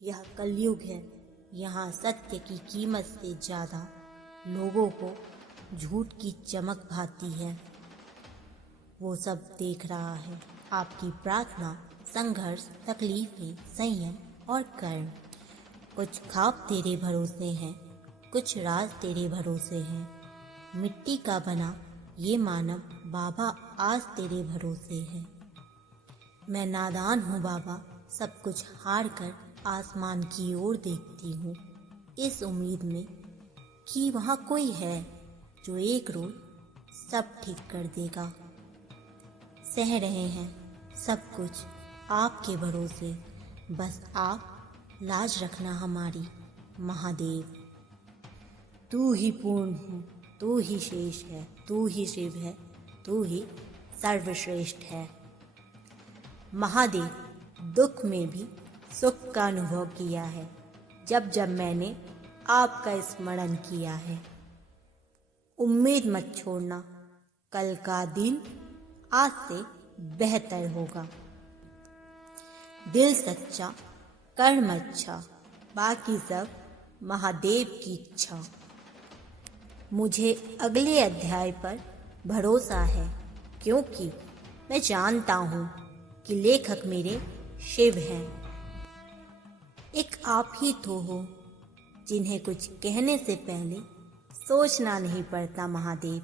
यह कलयुग है। यहाँ सत्य की कीमत से ज़्यादा लोगों को झूठ की चमक भाती है। वो सब देख रहा है। आपकी प्रार्थना, संघर्ष, तकलीफें, संयम और कर्म। कुछ ख्वाब तेरे भरोसे हैं, कुछ राज तेरे भरोसे हैं। मिट्टी का बना ये मानव बाबा आज तेरे भरोसे है। मैं नादान हूँ बाबा, सब कुछ हार कर आसमान की ओर देखती हूँ, इस उम्मीद में कि वहाँ कोई है जो एक रोज सब ठीक कर देगा। सह रहे हैं सब कुछ आपके भरोसे, बस आप लाज रखना हमारी महादेव। तू ही पूर्ण हो, तू ही शेष है, तू ही शिव है, तू ही सर्वश्रेष्ठ है। महादेव, दुख में भी सुख का अनुभव किया है जब जब मैंने आपका स्मरण किया है। उम्मीद मत छोड़ना, कल का दिन आज से बेहतर होगा। दिल सच्चा, कर्म अच्छा, बाकी सब महादेव की इच्छा। मुझे अगले अध्याय पर भरोसा है, क्योंकि मैं जानता हूँ कि लेखक मेरे शिव हैं। एक आप ही तो हो जिन्हें कुछ कहने से पहले सोचना नहीं पड़ता महादेव।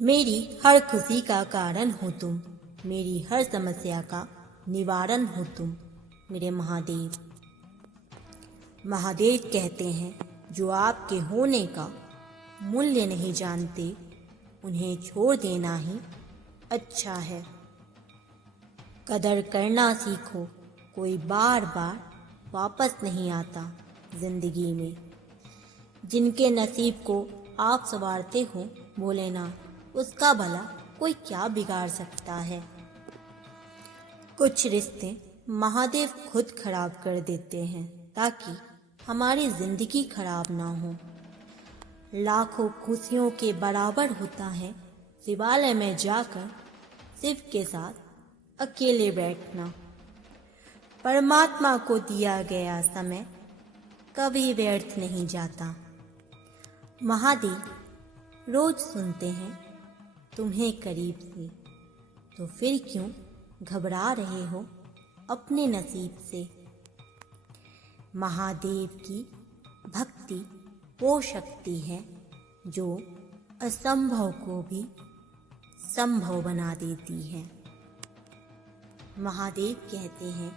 मेरी हर खुशी का कारण हो तुम, मेरी हर समस्या का निवारण हो तुम मेरे महादेव। महादेव कहते हैं जो आपके होने का मूल्य नहीं जानते, उन्हें छोड़ देना ही अच्छा है। कदर करना सीखो, कोई बार बार वापस नहीं आता जिंदगी में। जिनके नसीब को आप संवारते हो भोलेनाथ, उसका भला कोई क्या बिगाड़ सकता है। कुछ रिश्ते महादेव खुद खराब कर देते हैं ताकि हमारी जिंदगी खराब ना हो। लाखों खुशियों के बराबर होता है शिवालय में जाकर शिव के साथ अकेले बैठना। परमात्मा को दिया गया समय कभी व्यर्थ नहीं जाता। महादेव रोज सुनते हैं तुम्हें करीब से, तो फिर क्यों घबरा रहे हो अपने नसीब से। महादेव की भक्ति वो शक्ति है जो असंभव को भी संभव बना देती है। महादेव कहते हैं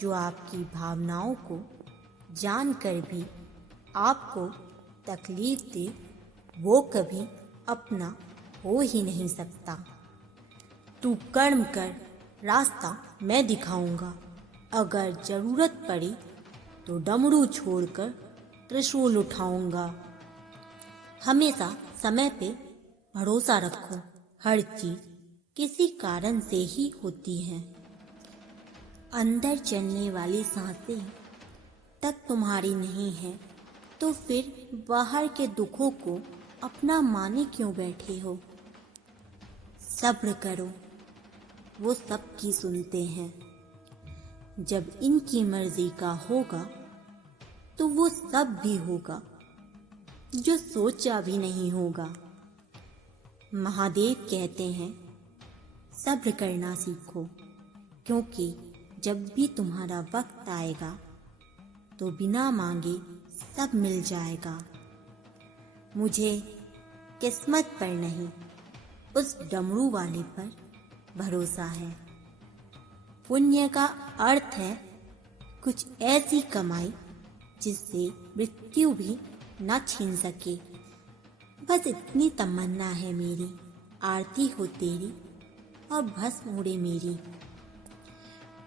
जो आपकी भावनाओं को जानकर भी आपको तकलीफ दे, वो कभी अपना हो ही नहीं सकता। तू कर्म कर, रास्ता मैं दिखाऊंगा। अगर जरूरत पड़ी तो डमरू छोड़कर त्रिशूल उठाऊंगा। हमेशा समय पे भरोसा रखो, हर चीज किसी कारण से ही होती है। अंदर चलने वाली सांसें तक तुम्हारी नहीं है, तो फिर बाहर के दुखों को अपना माने क्यों बैठे हो। सब्र करो, वो सबकी सुनते हैं। जब इनकी मर्जी का होगा तो वो सब भी होगा जो सोचा भी नहीं होगा। महादेव कहते हैं सब्र करना सीखो, क्योंकि जब भी तुम्हारा वक्त आएगा तो बिना मांगे सब मिल जाएगा। मुझे किस्मत पर नहीं, उस डमरू वाले पर भरोसा है। पुण्य का अर्थ है कुछ ऐसी कमाई जिससे मृत्यु भी न छीन सके। बस इतनी तमन्ना है मेरी, आरती हो तेरी और भस्म उड़े मेरी।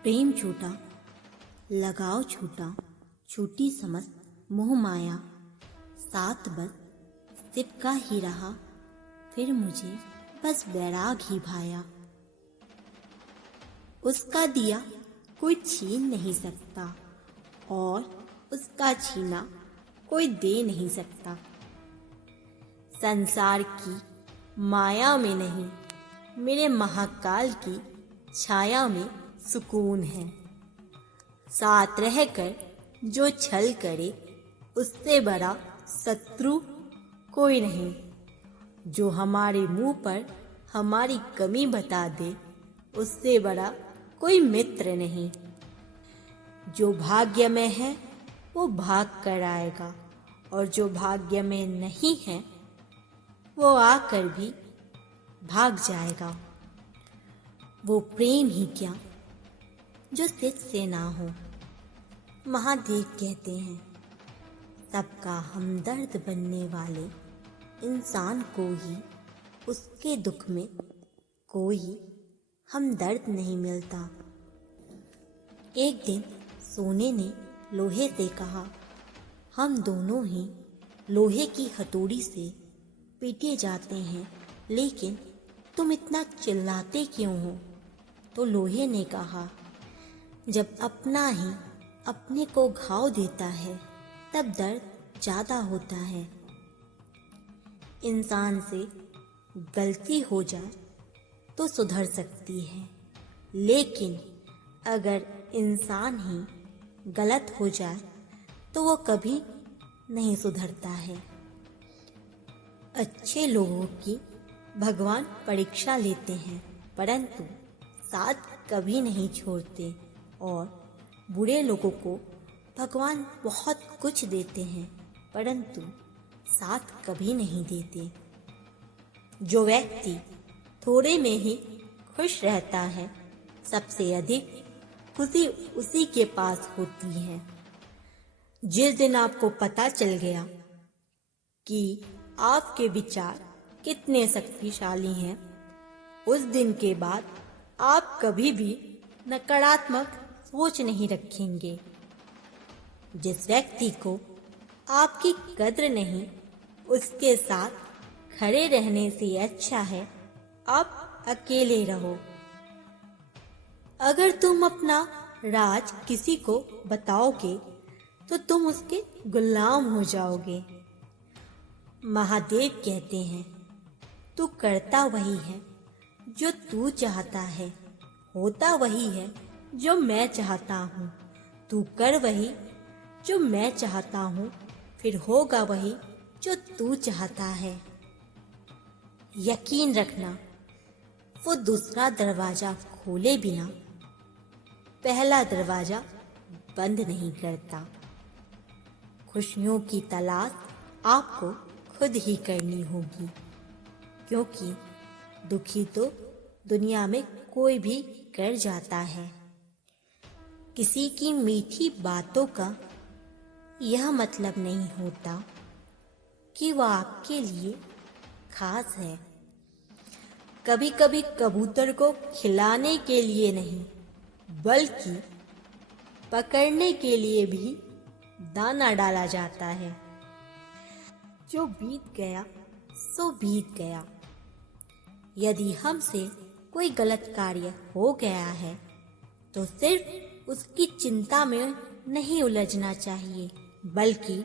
प्रेम छूटा, लगाव छूटा, छूटी समझ मोह माया। साथ बस शिव का ही रहा, फिर मुझे बस वैराग ही भाया। उसका दिया कोई छीन नहीं सकता और उसका छीना कोई दे नहीं सकता। संसार की माया में नहीं, मेरे महाकाल की छाया में सुकून है। साथ रहकर जो छल करे उससे बड़ा शत्रु कोई नहीं। जो हमारे मुंह पर हमारी कमी बता दे उससे बड़ा कोई मित्र नहीं। जो भाग्य में है वो भाग कर आएगा और जो भाग्य में नहीं है वो आकर भी भाग जाएगा। वो प्रेम ही क्या जो सिद्ध से ना हो। महादेव कहते हैं सबका हमदर्द बनने वाले इंसान को ही उसके दुख में कोई हमदर्द नहीं मिलता। एक दिन सोने ने लोहे से कहा, हम दोनों ही लोहे की हथौड़ी से पीटे जाते हैं, लेकिन तुम इतना चिल्लाते क्यों हो? तो लोहे ने कहा, जब अपना ही अपने को घाव देता है तब दर्द ज़्यादा होता है। इंसान से गलती हो जाए तो सुधर सकती है, लेकिन अगर इंसान ही गलत हो जाए तो वो कभी नहीं सुधरता है। अच्छे लोगों की भगवान परीक्षा लेते हैं परंतु साथ कभी नहीं छोड़ते, और बुरे लोगों को भगवान बहुत कुछ देते हैं परंतु साथ कभी नहीं देते। जो व्यक्ति थोड़े में ही खुश रहता है सबसे अधिक खुशी उसी के पास होती है। जिस दिन आपको पता चल गया कि आपके विचार कितने शक्तिशाली हैं, उस दिन के बाद आप कभी भी नकारात्मक सोच नहीं रखेंगे। जिस व्यक्ति को आपकी कद्र नहीं उसके साथ खड़े रहने से अच्छा है आप अकेले रहो। अगर तुम अपना राज किसी को बताओगे तो तुम उसके गुलाम हो जाओगे। महादेव कहते हैं तू करता वही है जो तू चाहता है, होता वही है जो मैं चाहता हूँ। तू कर वही जो मैं चाहता हूँ, फिर होगा वही जो तू चाहता है। यकीन रखना वो दूसरा दरवाजा खोले बिना पहला दरवाजा बंद नहीं करता। खुशियों की तलाश आपको खुद ही करनी होगी, क्योंकि दुखी तो दुनिया में कोई भी कर जाता है। किसी की मीठी बातों का यह मतलब नहीं होता कि वह आपके लिए खास है। कभी कभी कबूतर को खिलाने के लिए नहीं बल्कि पकड़ने के लिए भी दाना डाला जाता है। जो बीत गया सो बीत गया। यदि हमसे कोई गलत कार्य हो गया है तो सिर्फ उसकी चिंता में नहीं उलझना चाहिए, बल्कि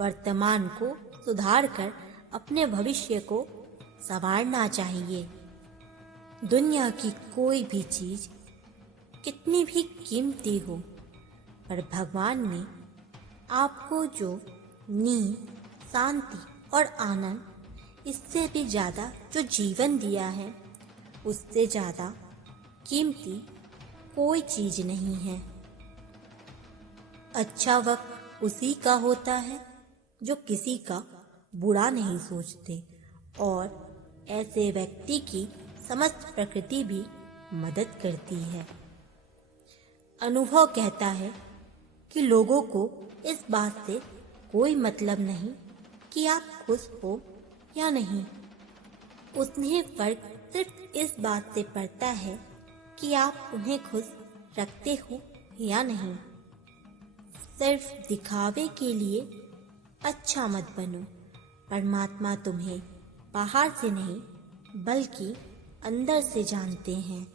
वर्तमान को सुधार कर अपने भविष्य को संवारना चाहिए। दुनिया की कोई भी चीज कितनी भी कीमती हो, पर भगवान ने आपको जो नींद, शांति और आनंद, इससे भी ज़्यादा जो जीवन दिया है, उससे ज़्यादा कीमती कोई चीज नहीं है। अच्छा वक्त उसी का होता है जो किसी का बुरा नहीं सोचते, और ऐसे व्यक्ति की समस्त प्रकृति भी मदद करती है। अनुभव कहता है कि लोगों को इस बात से कोई मतलब नहीं कि आप खुश हो या नहीं। उन्हें फर्क सिर्फ इस बात से पड़ता है कि आप उन्हें खुश रखते हो या नहीं। सिर्फ दिखावे के लिए अच्छा मत बनो। परमात्मा तुम्हें बाहर से नहीं बल्कि अंदर से जानते हैं।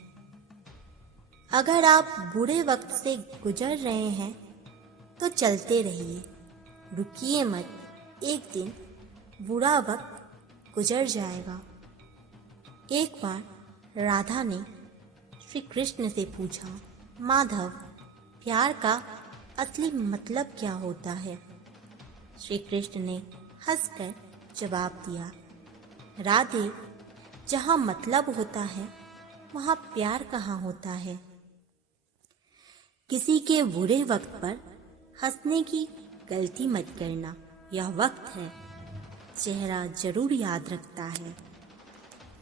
अगर आप बुरे वक्त से गुजर रहे हैं तो चलते रहिए, रुकिए मत। एक दिन बुरा वक्त गुजर जाएगा। एक बार राधा ने श्री कृष्ण से पूछा, माधव प्यार का असली मतलब क्या होता है? श्री कृष्ण ने हंसकर जवाब दिया, राधे, जहाँ मतलब होता है वहाँ प्यार कहाँ होता है। किसी के बुरे वक्त पर हंसने की गलती मत करना, यह वक्त है, चेहरा जरूर याद रखता है।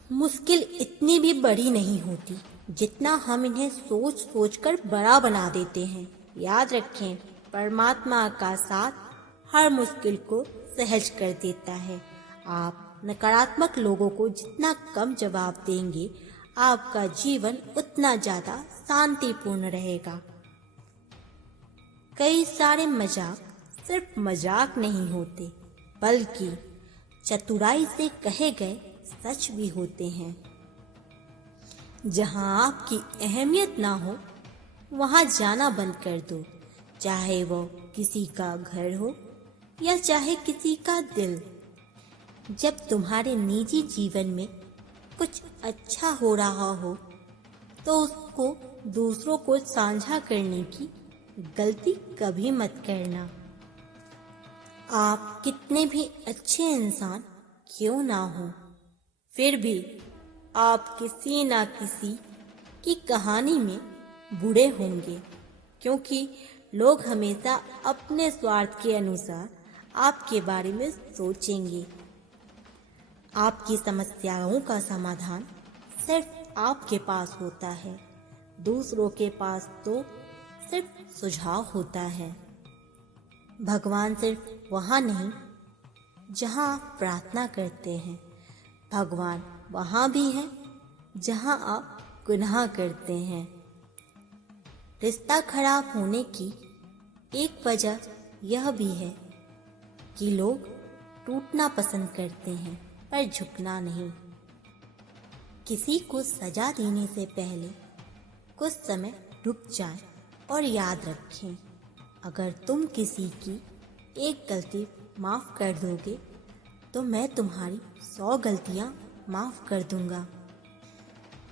मुश्किल इतनी भी बड़ी नहीं होती जितना हम इन्हें सोच सोच कर बड़ा बना देते हैं। याद रखें, परमात्मा का साथ हर मुश्किल को सहज कर देता है। आप नकारात्मक लोगों को जितना कम जवाब देंगे, आपका जीवन उतना ज्यादा शांतिपूर्ण रहेगा। कई सारे मजाक सिर्फ मजाक नहीं होते, बल्कि चतुराई से कहे गए सच भी होते हैं। जहां आपकी अहमियत ना हो, वहां जाना बंद कर दो, चाहे वो किसी का घर हो या चाहे किसी का दिल। जब तुम्हारे निजी जीवन में कुछ अच्छा हो रहा हो, तो उसको दूसरों को साझा करने की गलती कभी मत करना। आप कितने भी अच्छे इंसान क्यों ना हो, फिर भी आप किसी ना किसी की कहानी में बुरे होंगे, क्योंकि लोग हमेशा अपने स्वार्थ के अनुसार आपके बारे में सोचेंगे। आपकी समस्याओं का समाधान सिर्फ आपके पास होता है, दूसरों के पास तो सिर्फ सुझाव होता है। भगवान सिर्फ वहाँ नहीं जहाँ आप प्रार्थना करते हैं, भगवान वहाँ भी है जहाँ आप गुनाह करते हैं। रिश्ता खराब होने की एक वजह यह भी है कि लोग टूटना पसंद करते हैं, पर झुकना नहीं। किसी को सजा देने से पहले कुछ समय रुक जाएं और याद रखें, अगर तुम किसी की एक गलती माफ कर दोगे तो मैं तुम्हारी 100 गलतियां माफ कर दूंगा।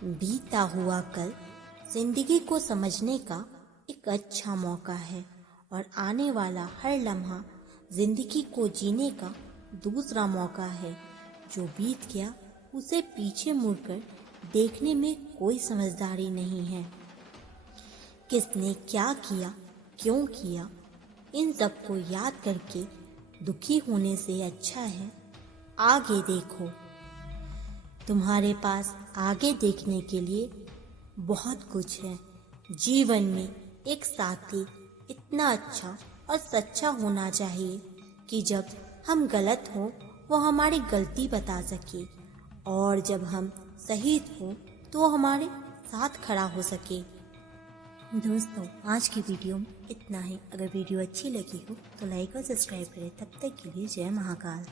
बीता हुआ कल जिंदगी को समझने का एक अच्छा मौका है, और आने वाला हर लम्हा जिंदगी को जीने का दूसरा मौका है। जो बीत गया उसे पीछे मुड़कर देखने में कोई समझदारी नहीं है। किसने क्या किया, क्यों किया, इन सब को याद करके दुखी होने से अच्छा है आगे देखो। तुम्हारे पास आगे देखने के लिए बहुत कुछ है। जीवन में एक साथी इतना अच्छा और सच्चा होना चाहिए कि जब हम गलत हों वो हमारी गलती बता सके, और जब हम सही हों तो वो हमारे साथ खड़ा हो सके। दोस्तों, आज की वीडियो में इतना ही। अगर वीडियो अच्छी लगी हो तो लाइक और सब्सक्राइब करें। तब तक के लिए जय महाकाल।